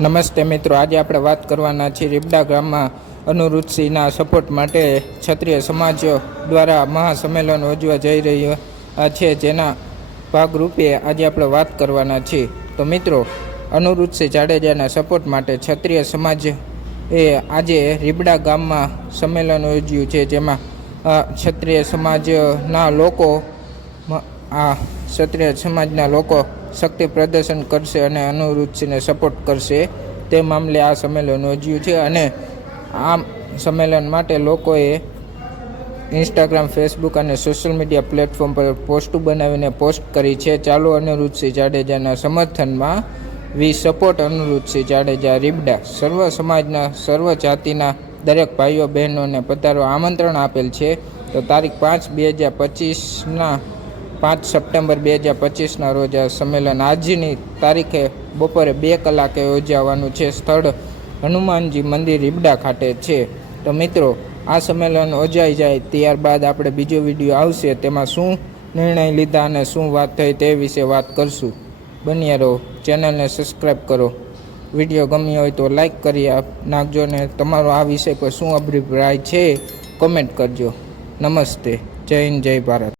નમસ્તે મિત્રો, આજે આપણે વાત કરવાના છીએ રીબડા ગામમાં અનુરૂધસિંહના સપોર્ટ માટે ક્ષત્રિય સમાજ દ્વારા મહાસંમેલન યોજવા જઈ રહ્યું છે. જેના ભાગરૂપે આજે આપણે વાત કરવાના છીએ. તો મિત્રો અનુરૂધસિંહ જાડેજાના સપોર્ટ માટે ક્ષત્રિય સમાજ એ આજે રીબડા ગામમાં સંમેલન યોજ્યું છે. જેમાં ક્ષત્રિય સમાજના લોકો આ ક્ષત્રિય સમાજના લોકો શક્તિ પ્રદર્શન કરશે અને અનુરૂચિને સપોર્ટ કરશે. તે મામલે આ સંમેલન યોજ્યું છે અને આ સંમેલન માટે લોકોએ ઇન્સ્ટાગ્રામ ફેસબુક અને સોશિયલ મીડિયા પ્લેટફોર્મ પર પોસ્ટ બનાવીને પોસ્ટ કરી છે. ચાલુ અનિરુદ્ધસિંહ જાડેજાના સમર્થનમાં વી સપોર્ટ અનિરુદ્ધસિંહ જાડેજા, રીબડા, સર્વ સમાજના, સર્વ જાતિના દરેક ભાઈઓ, બહેનોને પધારવા આમંત્રણ આપેલ છે. તો તારીખ પાંચ, બે હજાર પચીસના પાંચ સપ્ટેમ્બર બે હજાર પચીસના રોજ આ સંમેલન આજની તારીખે બપોરે બે કલાકે યોજાવાનું છે. સ્થળ હનુમાનજી મંદિર રીબડા ખાતે છે. તો મિત્રો, આ સંમેલન યોજાઈ જાય ત્યારબાદ આપણે બીજો વીડિયો આવશે. તેમાં શું નિર્ણય લીધા અને શું વાત થઈ તે વિશે વાત કરશું. બન્યા રહો, ચેનલને સબસ્ક્રાઈબ કરો. વીડિયો ગમ્યો હોય તો લાઈક કરી આપ, નાખજો ને તમારો આ વિષય પર શું અભિપ્રાય છે, કોમેન્ટ કરજો. નમસ્તે, જય હિન્દ, જય ભારત.